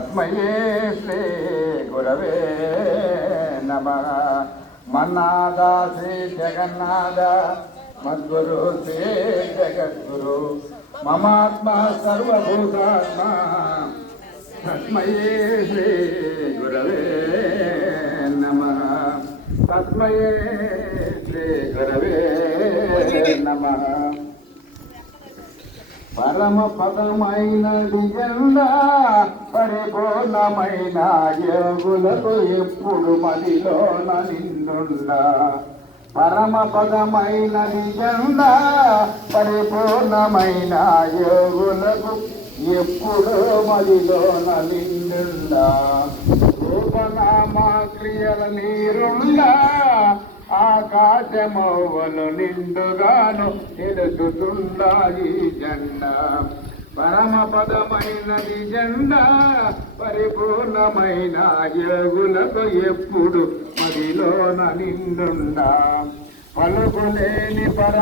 తస్మై శ్రీ గురవే నమః. మన్నాద శ్రీ జగన్నాథ మద్గురు శ్రీ జగద్గురు మమాత్మ సర్వభూతాత్మ తస్మై శ్రీ గురవే నమః. తస్మై శ్రీ గురవే నమః. పరమ పదమైనది ఎందా పరిపూర్ణమైన యోగులకు ఎప్పుడు మదిలోన నిండుండా. పరమ పదమైనది ఎందా పరిపూర్ణమైన యోగులకు ఎప్పుడు మదిలోన నిండుండా. రూపనామ క్రియల నీరుండా ఆకాశమోవలు నిండుగాను ఎలుగుతుండాయి జెండా. పరమ పదమైనది జెండా పరిపూర్ణమైన యోగులకు ఎప్పుడు మదిలోన నిండుండా. పలుకులేని పర